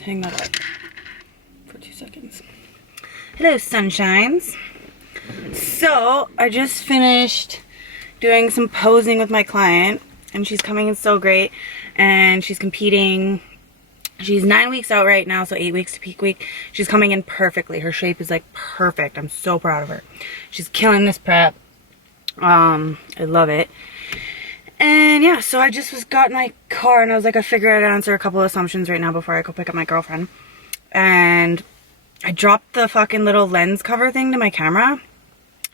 Let's hang that up for 2 seconds. Hello, sunshines. So, I just finished doing some posing with my client, and she's coming in so great, and she's competing. She's 9 weeks out right now, so 8 weeks to peak week. She's coming in perfectly. Her shape is like perfect. I'm so proud of her. She's killing this prep. I love it. And yeah, so I just got in my car and I was like, I figured I'd answer a couple of assumptions right now before I go pick up my girlfriend. And I dropped the fucking little lens cover thing to my camera.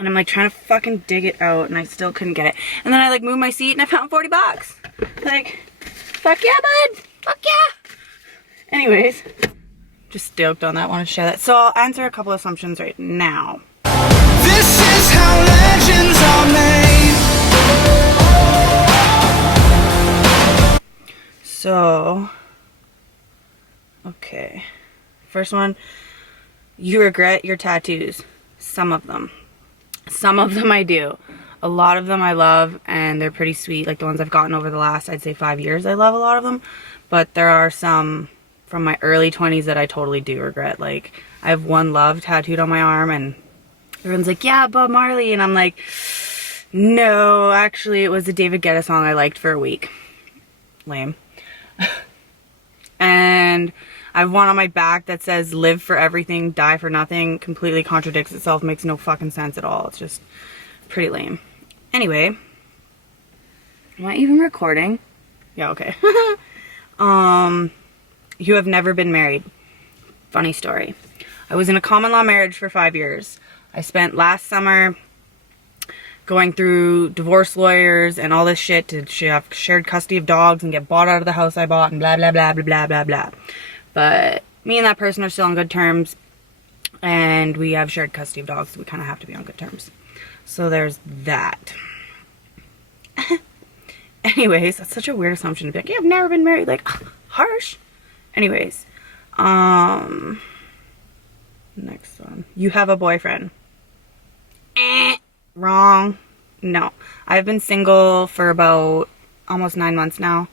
And I'm like trying to fucking dig it out and I still couldn't get it. And then I like moved my seat and I found $40. Like, fuck yeah, bud. Fuck yeah. Anyways, just stoked on that. Wanted to share that. So I'll answer a couple assumptions right now. This is how legends are made. So, okay. First one, you regret your tattoos. Some of them. Some of them I do. A lot of them I love and they're pretty sweet. Like the ones I've gotten over the last, I'd say 5 years, I love a lot of them. But there are some from my early 20s that I totally do regret. Like I have One Love tattooed on my arm and everyone's like, yeah, Bob Marley. And I'm like, no, actually it was a David Guetta song I liked for a week. Lame. And I have one on my back that says live for everything, die for nothing. Completely contradicts itself, makes no fucking sense at all. It's just pretty lame. Anyway, am I even recording? Yeah, okay. You have never been married. Funny story. I was in a common law marriage for 5 years. I spent last summer going through divorce lawyers and all this shit to have shared custody of dogs and get bought out of the house I bought and blah, blah, blah, blah, blah, blah, blah. But me and that person are still on good terms and we have shared custody of dogs, so we kind of have to be on good terms. So there's that. Anyways, that's such a weird assumption to be like, yeah, I've never been married. Like, harsh. Anyways, next one. You have a boyfriend. Wrong. No. I've been single for about almost 9 months now.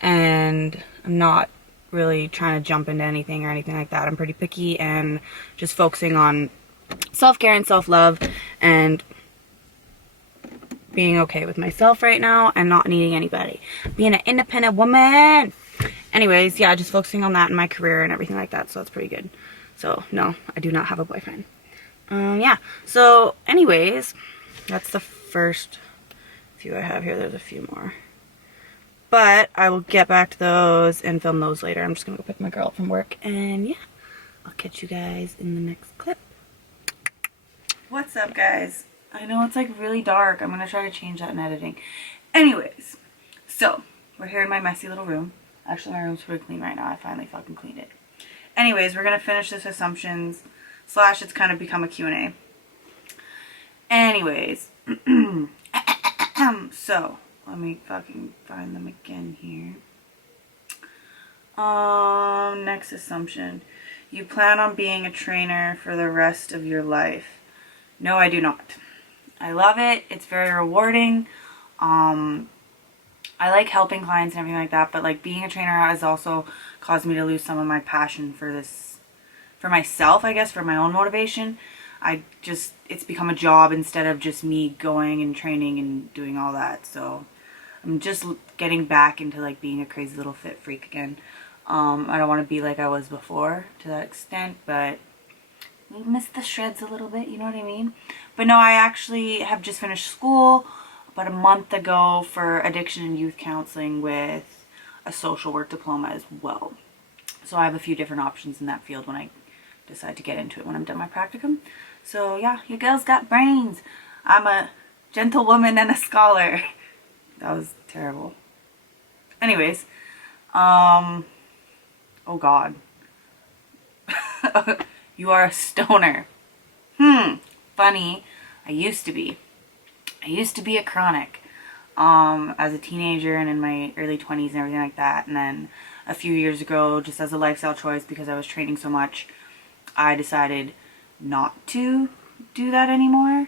And I'm not really trying to jump into anything or anything like that. I'm pretty picky and just focusing on self-care and self-love and being okay with myself right now and not needing anybody. Being an independent woman. Anyways, yeah, just focusing on that in my career and everything like that. So that's pretty good. So no, I do not have a boyfriend. Yeah. So anyways, that's the first few I have here. There's a few more. But I will get back to those and film those later. I'm just going to go pick my girl up from work. And yeah, I'll catch you guys in the next clip. What's up, guys? I know it's like really dark. I'm going to try to change that in editing. Anyways, so we're here in my messy little room. Actually, my room's pretty clean right now. I finally fucking cleaned it. Anyways, we're going to finish this assumptions / it's kind of become a Q&A. Anyways, so let me fucking find them again here. Next assumption. You plan on being a trainer for the rest of your life. No, I do not. I love it. It's very rewarding. I like helping clients and everything like that, but like being a trainer has also caused me to lose some of my passion for this, for myself, I guess, for my own motivation. It's become a job instead of just me going and training and doing all that. So I'm just getting back into like being a crazy little fit freak again. I don't want to be like I was before to that extent, but we miss the shreds a little bit, you know what I mean? But no, I actually have just finished school about a month ago for addiction and youth counseling with a social work diploma as well. So I have a few different options in that field when I decide to get into it when I'm done my practicum. So yeah, your girl's got brains. I'm a gentlewoman and a scholar. That was terrible. Anyways, oh God. You are a stoner. Funny. I used to be a chronic as a teenager and in my early 20s and everything like that. And then a few years ago, just as a lifestyle choice, because I was training so much, I decided not to do that anymore,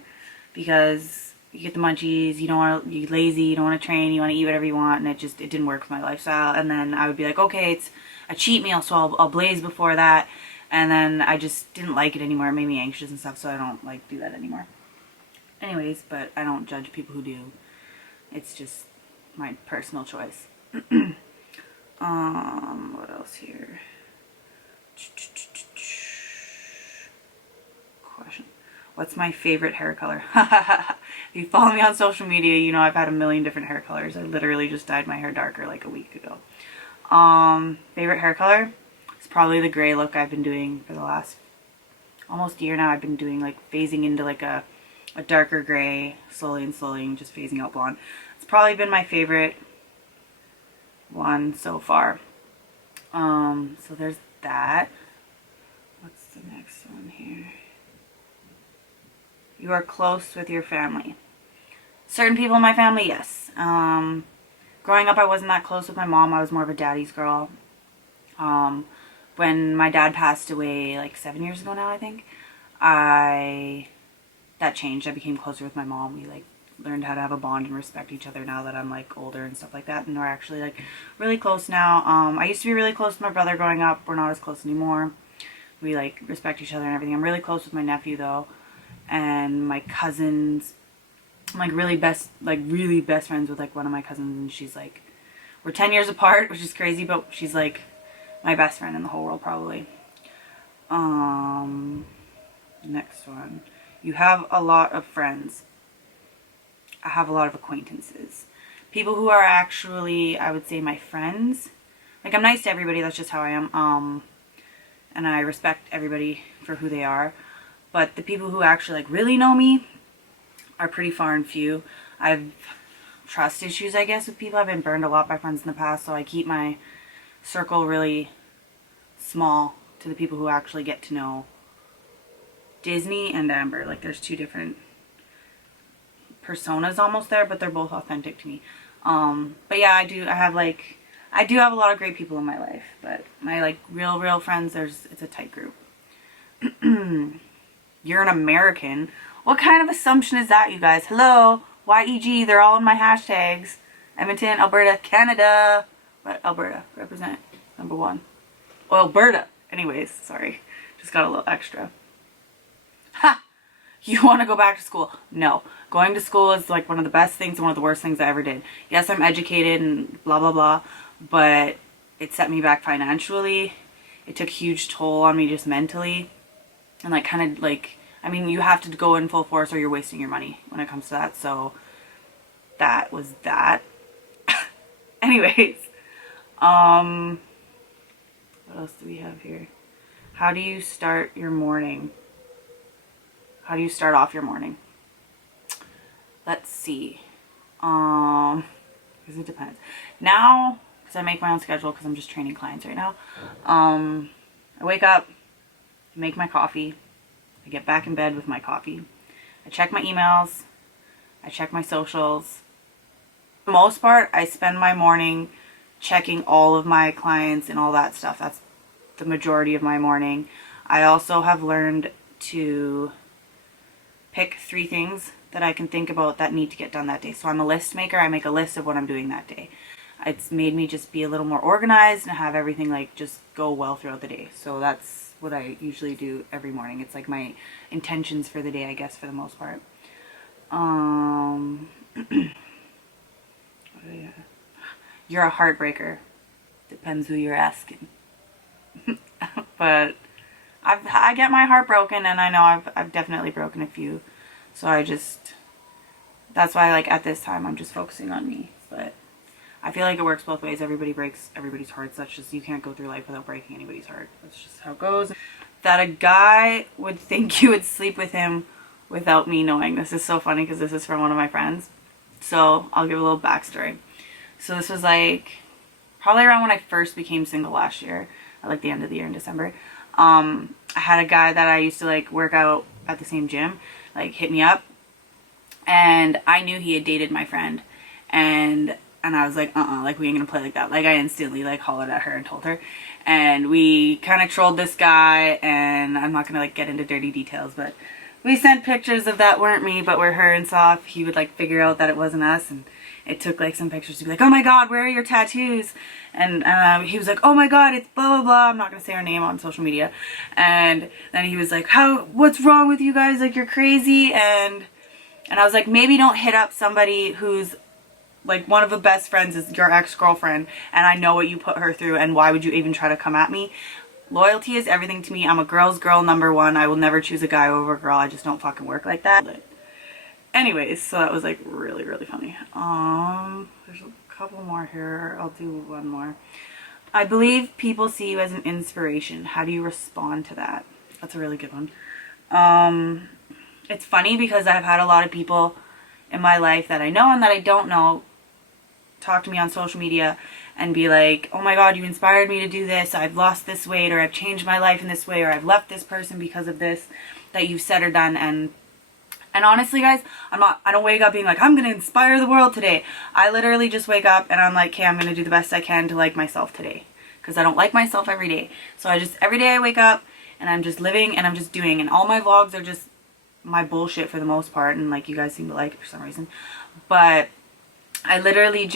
because you get the munchies, you're lazy, you don't want to train, you want to eat whatever you want, and it didn't work with my lifestyle. And then I would be like, okay, it's a cheat meal, so I'll blaze before that. And then I just didn't like it anymore. It made me anxious and stuff, so I don't like do that anymore. Anyways, but I don't judge people who do. It's just my personal choice. What else here? Question. What's my favorite hair color? If you follow me on social media, you know I've had a million different hair colors. I literally just dyed my hair darker like a week ago. Favorite hair color? It's probably the gray look I've been doing for the last almost year now. I've been doing like phasing into like a darker gray, slowly and just phasing out blonde. It's probably been my favorite one so far. So there's that. What's the next one here? You are close with your family. Certain people in my family, yes. Growing up, I wasn't that close with my mom. I was more of a daddy's girl. When my dad passed away like 7 years ago now, I think, that changed. I became closer with my mom. We like learned how to have a bond and respect each other now that I'm like older and stuff like that, and we're actually like really close now. I used to be really close with my brother growing up. We're not as close anymore. We like respect each other and everything. I'm really close with my nephew though, and my cousins. I'm like really best friends with like one of my cousins, and she's like, we're 10 years apart, which is crazy, but she's like my best friend in the whole world probably. Next one. You have a lot of friends. I have a lot of acquaintances. People who are actually, I would say, my friends. Like, I'm nice to everybody, that's just how I am. And I respect everybody for who they are. But the people who actually, like, really know me are pretty far and few. I've trust issues, I guess, with people. I've been burned a lot by friends in the past, so I keep my circle really small to the people who actually get to know Disney and Amber. Like, there's two different personas almost there, but they're both authentic to me. But yeah, I do have a lot of great people in my life, but my like real friends, it's a tight group. You're an American. What kind of assumption is that, you guys? Hello, YEG, they're all in my hashtags. Edmonton, Alberta, Canada. What Alberta represent? Number one. Oh, Alberta. Anyways, sorry. Just got a little extra. Ha! You want to go back to school? No. Going to school is like one of the best things and one of the worst things I ever did. Yes, I'm educated and blah, blah, blah, but it set me back financially. It took a huge toll on me just mentally. And like kind of like, I mean, you have to go in full force or you're wasting your money when it comes to that. So that was that. Anyways, what else do we have here? How do you start your morning? How do you start off your morning? Let's see. Because it depends. Now, because I make my own schedule because I'm just training clients right now. I wake up, make my coffee. I get back in bed with my coffee. I check my emails. I check my socials. For the most part, I spend my morning checking all of my clients and all that stuff. That's the majority of my morning. I also have learned to pick 3 things that I can think about that need to get done that day. So I'm a list maker. I make a list of what I'm doing that day. It's made me just be a little more organized and have everything like just go well throughout the day. So that's what I usually do every morning. It's like my intentions for the day, I guess, for the most part. You're a heartbreaker. Depends who you're asking. But I get my heart broken, and I know I've definitely broken a few. So that's why like at this time I'm just focusing on me. But I feel like it works both ways. Everybody breaks everybody's hearts. That's just, you can't go through life without breaking anybody's heart. That's just how it goes. That a guy would think you would sleep with him without me knowing. This is so funny because this is from one of my friends. So I'll give a little backstory. So this was like probably around when I first became single last year, at like the end of the year in December. I had a guy that I used to like work out at the same gym, like hit me up, and I knew he had dated my friend, and I was like, like we ain't gonna play like that. Like I instantly like hollered at her and told her, and we kind of trolled this guy, and I'm not gonna like get into dirty details, but we sent pictures of that weren't me but were her and saw if he would like figure out that it wasn't us, and it took like some pictures to be like, oh my god, where are your tattoos? And he was like, oh my god, it's blah blah blah. I'm not gonna say her name on social media. And then he was like, what's wrong with you guys? Like, you're crazy. And I was like, maybe don't hit up somebody who's like one of the best friends is your ex-girlfriend, and I know what you put her through, and why would you even try to come at me? Loyalty is everything to me. I'm a girl's girl #1. I will never choose a guy over a girl. I just don't fucking work like that. But anyways, so that was like really, really funny. There's a couple more here. I'll do one more. I believe people see you as an inspiration. How do you respond to that? That's a really good one. It's funny because I've had a lot of people in my life that I know and that I don't know talk to me on social media and be like, oh my god, you inspired me to do this, I've lost this weight, or I've changed my life in this way, or I've left this person because of this that you've said or done. And honestly guys, I don't wake up being like, I'm gonna inspire the world today. I literally just wake up and I'm like, okay, I'm gonna do the best I can to like myself today, because I don't like myself every day. So every day I wake up and I'm just living and I'm just doing, and all my vlogs are just my bullshit for the most part, and like you guys seem to like it for some reason. But I literally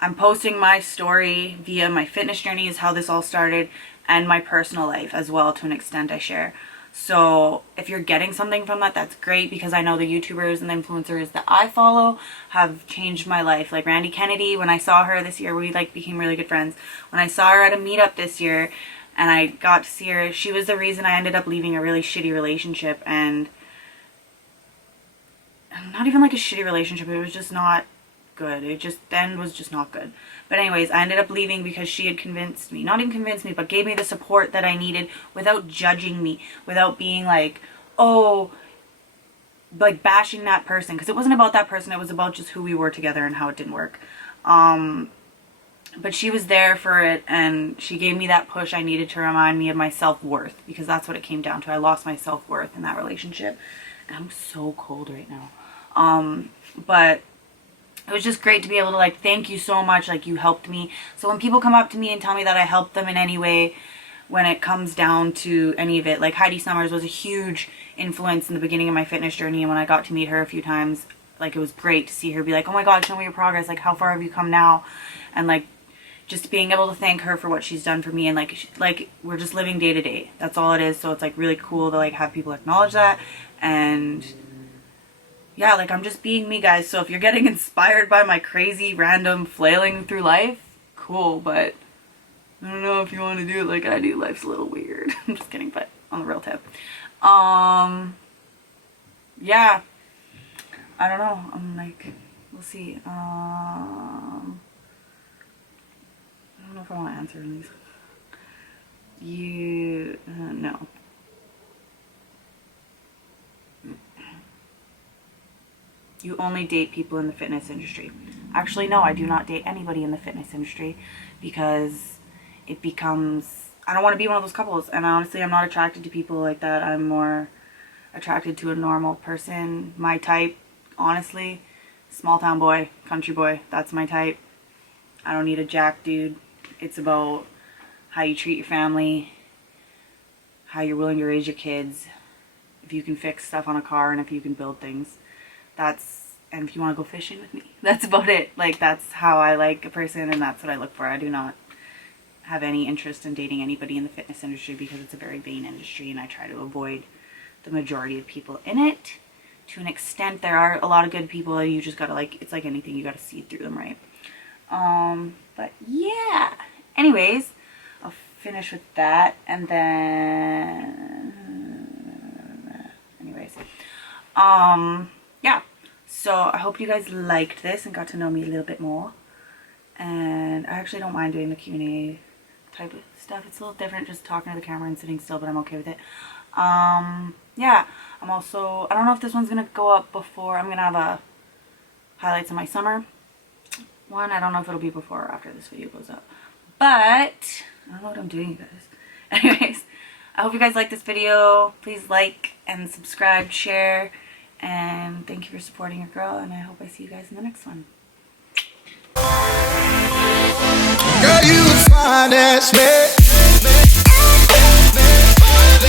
I'm posting my story via my fitness journey is how this all started, and my personal life as well to an extent I share. So if you're getting something from that, that's great, because I know the YouTubers and the influencers that I follow have changed my life. Like Randy Kennedy, when I saw her this year, we like became really good friends. When I saw her at a meetup this year and I got to see her, she was the reason I ended up leaving a really shitty relationship. And not even like a shitty relationship, it was just not good. The end was just not good. But anyways, I ended up leaving because she had convinced me, not even convinced me, but gave me the support that I needed without judging me, without being like, oh, like bashing that person, because it wasn't about that person, it was about just who we were together and how it didn't work. But she was there for it, and she gave me that push I needed to remind me of my self-worth, because that's what it came down to. I lost my self-worth in that relationship, and I'm so cold right now. But it was just great to be able to like, thank you so much, like you helped me. So when people come up to me and tell me that I helped them in any way, when it comes down to any of it, like Heidi Summers was a huge influence in the beginning of my fitness journey, and when I got to meet her a few times, like it was great to see her be like, oh my god, show me your progress, like how far have you come now? And like just being able to thank her for what she's done for me, and like we're just living day to day, that's all it is. So it's like really cool to like have people acknowledge that. And yeah, like I'm just being me, guys. So if you're getting inspired by my crazy random flailing through life, cool. But I don't know if you want to do it like I do. Life's a little weird. I'm just kidding, but on the real tip. Yeah, I don't know. I'm like, we'll see. I don't know if I want to answer these. No. You only date people in the fitness industry. Actually, no, I do not date anybody in the fitness industry, because it becomes, I don't want to be one of those couples. And honestly, I'm not attracted to people like that. I'm more attracted to a normal person. My type, honestly, small town boy, country boy, that's my type. I don't need a jack dude. It's about how you treat your family, how you're willing to raise your kids, if you can fix stuff on a car, and if you can build things. And if you want to go fishing with me, that's about it. Like, that's how I like a person, and that's what I look for. I do not have any interest in dating anybody in the fitness industry, because it's a very vain industry, and I try to avoid the majority of people in it. To an extent, there are a lot of good people, and you just gotta like, it's like anything, you gotta see through them, right? But yeah. Anyways, I'll finish with that, and then yeah, so I hope you guys liked this and got to know me a little bit more. And I actually don't mind doing the Q&A type of stuff. It's a little different just talking to the camera and sitting still, but I'm okay with it. Yeah, I'm also, I don't know if this one's gonna go up before, I'm gonna have a highlights of my summer one. I don't know if it'll be before or after this video goes up, but I don't know what I'm doing, you guys. Anyways, I hope you guys like this video. Please like and subscribe, share, and thank you for supporting your girl, and I hope I see you guys in the next one. Girl, you fine as me.